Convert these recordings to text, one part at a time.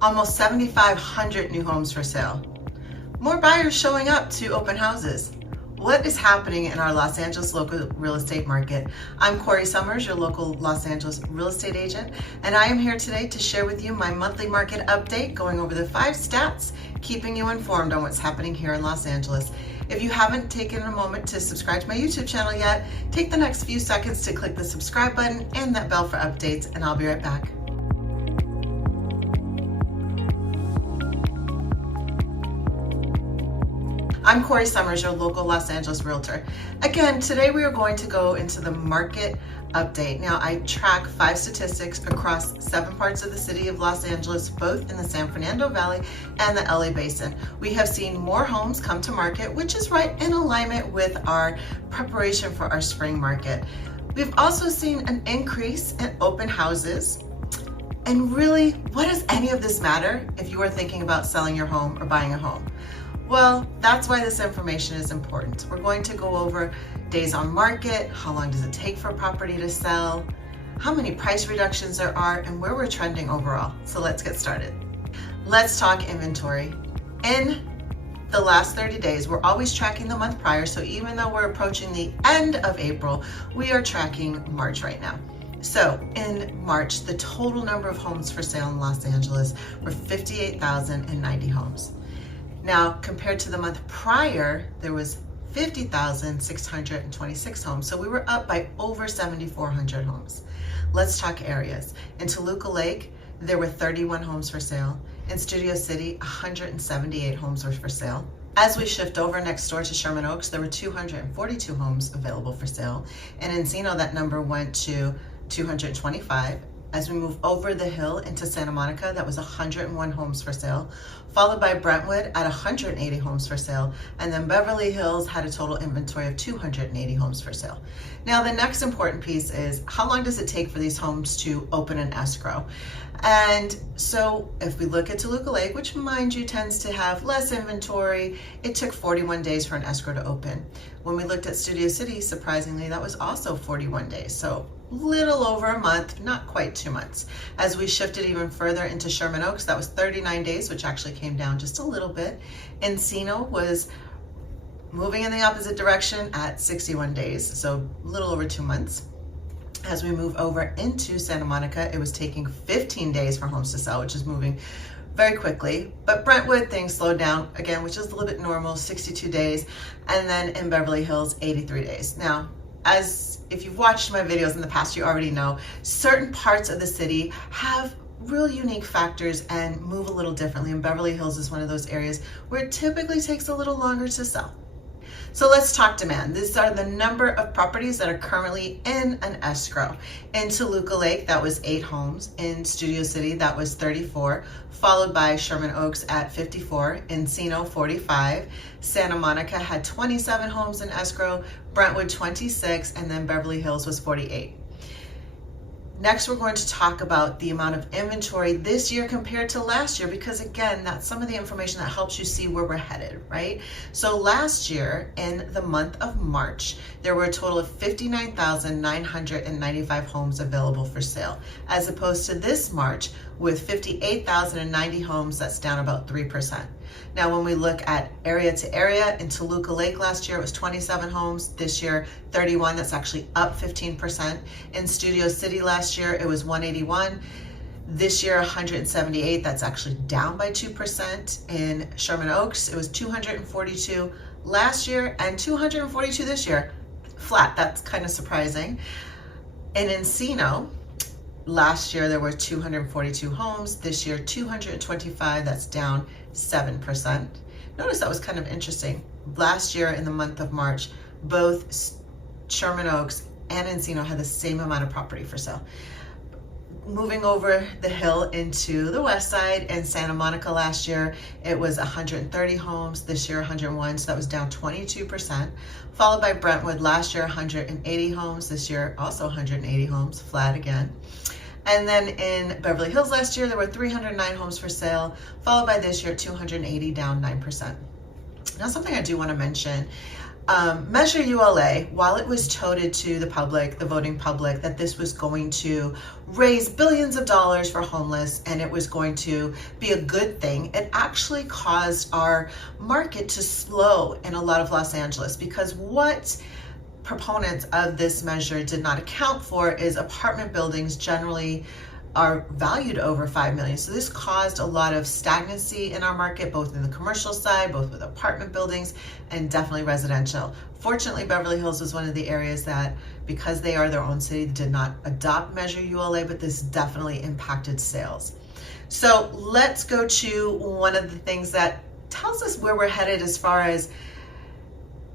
Almost 7,500 new homes for sale. More buyers showing up to open houses. What is happening in our Los Angeles local real estate market? I'm Corrie Sommers, your local Los Angeles real estate agent, and I am here today to share with you my monthly market update, going over the 5 stats, keeping you informed on what's happening here in Los Angeles. If you haven't taken a moment to subscribe to my YouTube channel yet, take the next few seconds to click the subscribe button and that bell for updates, and I'll be right back. I'm Corrie Sommers, your local Los Angeles realtor. Again, today we are going to go into the market update. Now, I track 5 statistics across 7 parts of the city of Los Angeles, both in the San Fernando Valley and the LA Basin. We have seen more homes come to market, which is right in alignment with our preparation for our spring market. We've also seen an increase in open houses. And really, what does any of this matter if you are thinking about selling your home or buying a home? Well, that's why this information is important. We're going to go over days on market, how long does it take for a property to sell, how many price reductions there are, and where we're trending overall. So let's get started. Let's talk inventory. In the last 30 days, we're always tracking the month prior, so even though we're approaching the end of April, we are tracking March right now. So in March, the total number of homes for sale in Los Angeles were 58,090 homes. Now, compared to the month prior, there was 50,626 homes. So we were up by over 7,400 homes. Let's talk areas. In Toluca Lake, there were 31 homes for sale. In Studio City, 178 homes were for sale. As we shift over next door to Sherman Oaks, there were 242 homes available for sale. And in Encino, that number went to 225. As we move over the hill into Santa Monica, that was 101 homes for sale, followed by Brentwood at 180 homes for sale, and then Beverly Hills had a total inventory of 280 homes for sale. Now, the next important piece is how long does it take for these homes to open an escrow? And so if we look at Toluca Lake, which mind you tends to have less inventory, it took 41 days for an escrow to open. When we looked at Studio City, surprisingly, that was also 41 days. So little over a month, not quite 2 months. As we shifted even further into Sherman Oaks, that was 39 days, which actually came down just a little bit. Encino was moving in the opposite direction at 61 days, so a little over 2 months. As we move over into Santa Monica, it was taking 15 days for homes to sell, which is moving very quickly. But Brentwood, things slowed down again, which is a little bit normal, 62 days. And then in Beverly Hills, 83 days. Now, if you've watched my videos in the past, you already know certain parts of the city have real unique factors and move a little differently. And Beverly Hills is one of those areas where it typically takes a little longer to sell. So let's talk demand. These are the number of properties that are currently in an escrow. In Toluca Lake, that was 8 homes. In Studio City, that was 34, followed by Sherman Oaks at 54, Encino 45, Santa Monica had 27 homes in escrow, Brentwood 26, and then Beverly Hills was 48. Next, we're going to talk about the amount of inventory this year compared to last year, because again, that's some of the information that helps you see where we're headed, right? So last year, in the month of March, there were a total of 59,995 homes available for sale, as opposed to this March with 58,090 homes. That's down about 3%. Now, when we look at area to area, in Toluca Lake last year, it was 27 homes. This year, 31. That's actually up 15%. In Studio City last year, it was 181. This year, 178. That's actually down by 2%. In Sherman Oaks, it was 242 last year and 242 this year. Flat. That's kind of surprising. In Encino, last year there were 242 homes. This year, 225. That's down 7%. Notice that was kind of interesting. Last year in the month of March, both Sherman Oaks and Encino had the same amount of property for sale. Moving over the hill into the west side, in Santa Monica last year, it was 130 homes. This year, 101, so that was down 22%. Followed by Brentwood, last year, 180 homes. This year, also 180 homes, flat again. And then in Beverly Hills last year, there were 309 homes for sale, followed by this year, 280, down 9%. Now, something I do want to mention, Measure ULA, while it was touted to the public, the voting public, that this was going to raise billions of dollars for homeless and it was going to be a good thing, it actually caused our market to slow in a lot of Los Angeles, because what proponents of this measure did not account for is apartment buildings generally are valued over $5 million. So this caused a lot of stagnancy in our market, both in the commercial side, both with apartment buildings and definitely residential. Fortunately, Beverly Hills was one of the areas that, because they are their own city, did not adopt Measure ULA, but this definitely impacted sales. So let's go to one of the things that tells us where we're headed as far as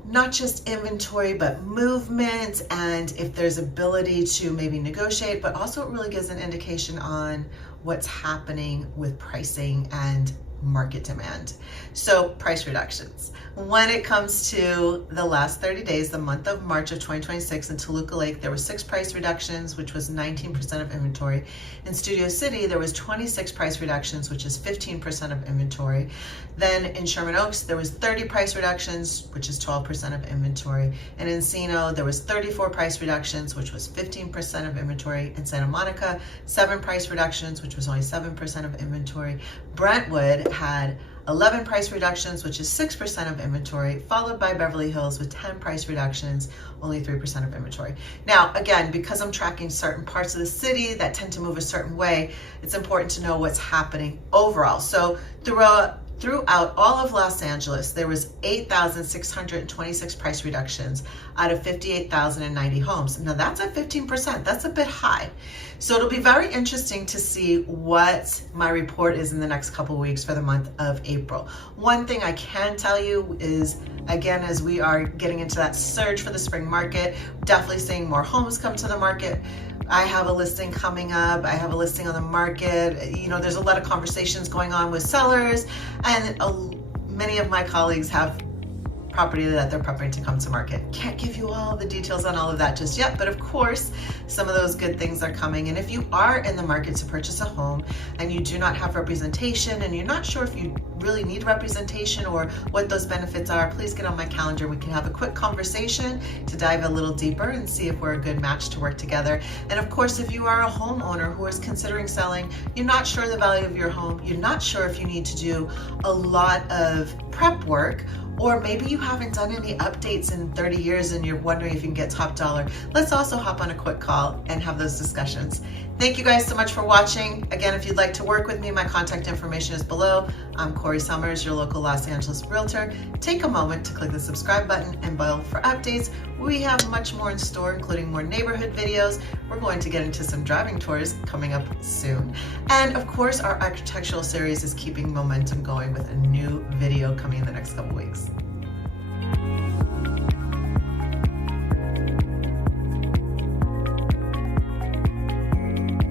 not just inventory, but movement, and if there's ability to maybe negotiate, but also it really gives an indication on what's happening with pricing and market demand. So price reductions. When it comes to the last 30 days, the month of March of 2026 in Toluca Lake, there were 6 price reductions, which was 19% of inventory. In Studio City, there was 26 price reductions, which is 15% of inventory. Then in Sherman Oaks, there was 30 price reductions, which is 12% of inventory. And in Encino, there was 34 price reductions, which was 15% of inventory. In Santa Monica, 7 price reductions, which was only 7% of inventory. Brentwood had 11 price reductions, which is 6% of inventory, followed by Beverly Hills with 10 price reductions, only 3% of inventory. Now, again, because I'm tracking certain parts of the city that tend to move a certain way, it's important to know what's happening overall. So throughout all of Los Angeles, there was 8,626 price reductions out of 58,090 homes. Now that's at 15%, that's a bit high. So it'll be very interesting to see what my report is in the next couple of weeks for the month of April. One thing I can tell you is, again, as we are getting into that surge for the spring market, definitely seeing more homes come to the market. I have a listing coming up. I have a listing on the market. You know, there's a lot of conversations going on with sellers, and many of my colleagues have property that they're preparing to come to market. Can't give you all the details on all of that just yet, but of course, some of those good things are coming. And if you are in the market to purchase a home and you do not have representation and you're not sure if you really need representation or what those benefits are, please get on my calendar. We can have a quick conversation to dive a little deeper and see if we're a good match to work together. And of course, if you are a homeowner who is considering selling, you're not sure the value of your home, you're not sure if you need to do a lot of prep work, or maybe you haven't done any updates in 30 years and you're wondering if you can get top dollar, let's also hop on a quick call and have those discussions. Thank you guys so much for watching. Again, if you'd like to work with me, my contact information is below. I'm Corrie Sommers, your local Los Angeles realtor. Take a moment to click the subscribe button and bell for updates. We have much more in store, including more neighborhood videos. We're going to get into some driving tours coming up soon. And of course, our architectural series is keeping momentum going with a new video coming in the next couple weeks.